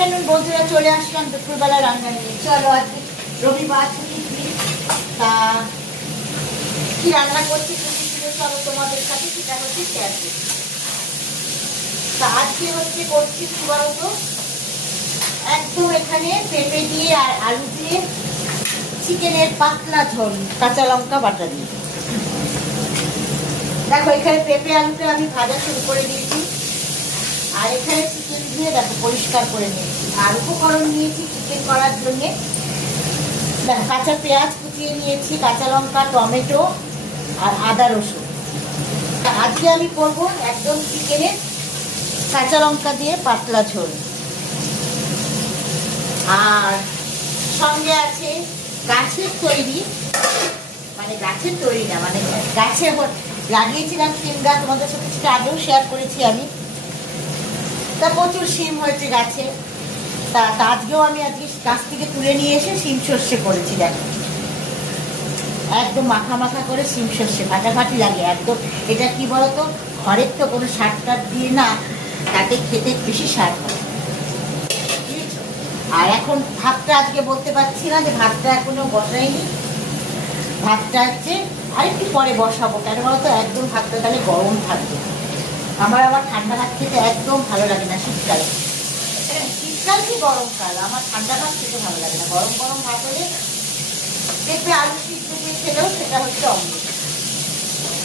Afternoon বন্ধুরা, চলে আসলাম দুপুরবেলা রান্না নিয়ে। চলো আজকে রবিবার, ছুটি দিন। তা কি রান্না করছি ছুটি ছিল, চলো তোমাদের সাথে সেটা হচ্ছে শেয়ার করছি। তা আজকে হচ্ছে করছি কি বলতো, একদম এখানে পেঁপে দিয়ে আর আলু দিয়ে চিকেনের পাতলা ঝোল, কাঁচা লঙ্কা বাটা দিয়ে। দেখো এখানে পেঁপে আলুটা আমি ভাজা শুরু করে দিয়েছি, আর এখানে চিকেন দিয়ে দেখো পরিষ্কার করে নিয়েছি। আর উপকরণ নিয়েছি চিকেন করার জন্য, দেখো কাঁচা পেঁয়াজ কুচিয়ে নিয়েছি, কাঁচা লঙ্কা, টমেটো আর আদা রসুন। আজকে আমি করবো একদম চিকেনের কাঁচা লঙ্কা দিয়ে পাতলা ঝোল। আর সঙ্গে আছে গাছের তৈরি, মানে গাছের তৈরি না, মানে গাছে লাগিয়েছিলাম সিম গাছ, তোমাদের সাথে সেটা আগেও শেয়ার করেছি আমি। তা প্রচুর শিম হয়েছে গাছে। তা আজকেও আমি আজকে গাছ থেকে তুলে নিয়ে এসে শিম সর্ষে করেছি। দেখো একদম মাখা মাখা করে শিম সর্ষে, ফাটাফাটি লাগে একদম। এটা কি বলতো, ঘরের তো কোনো সার টার দিয়ে না, তাতে খেতে বেশি স্বাদ হয়। আর এখন ভাতটা আজকে বলতে পারছি না যে ভাতটা এখনো বসাইনি। ভাতটা হচ্ছে আরেকটু পরে বসাবো, কেন বলতো একদম ভাতটা তাহলে গরম থাকবে। আমার আবার ঠান্ডা ভাত খেতে একদম ভালো লাগে না শীতকালে। শীতকাল কি গরমকাল, আমার ঠান্ডা ভাত খেতে ভালো লাগে না। গরম গরম ভাত হলে পেঁপে আলু সিদ্ধ দিয়ে খেলেও সেটা হচ্ছে অমৃত।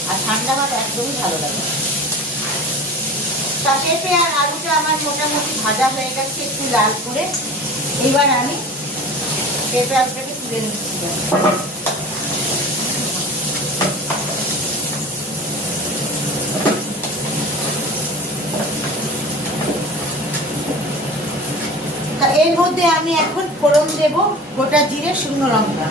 আর ঠান্ডা ভাত একদমই ভালো লাগে না। তা পেঁপে আর আলুটা আমার মোটামুটি ভাজা হয়ে গেছে একটু লাল করে। এইবার আমি পেঁপে আলুটাকে তুলে নিচ্ছি। এর মধ্যে আমি এখন ফোড়ন দেব গোটা জিরে, শুকনো লঙ্কা।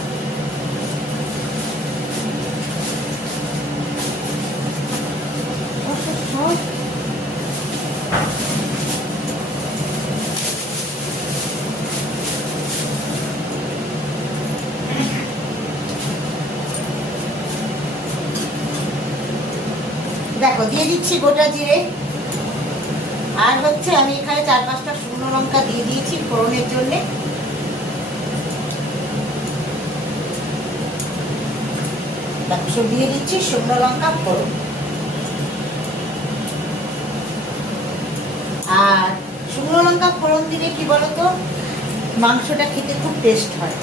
দেখো দিয়ে দিচ্ছি গোটা জিরে, আর হচ্ছে আমি এখানে 4-5টা শুকনো লঙ্কা দিয়ে দিয়েছি ফোড়নের জন্য। দিয়ে দিচ্ছি শুকনো লঙ্কা ফোড়ন। আর শুকনো লঙ্কা ফোড়ন দিলে কি বলতো, মাংসটা খেতে খুব টেস্ট হয়।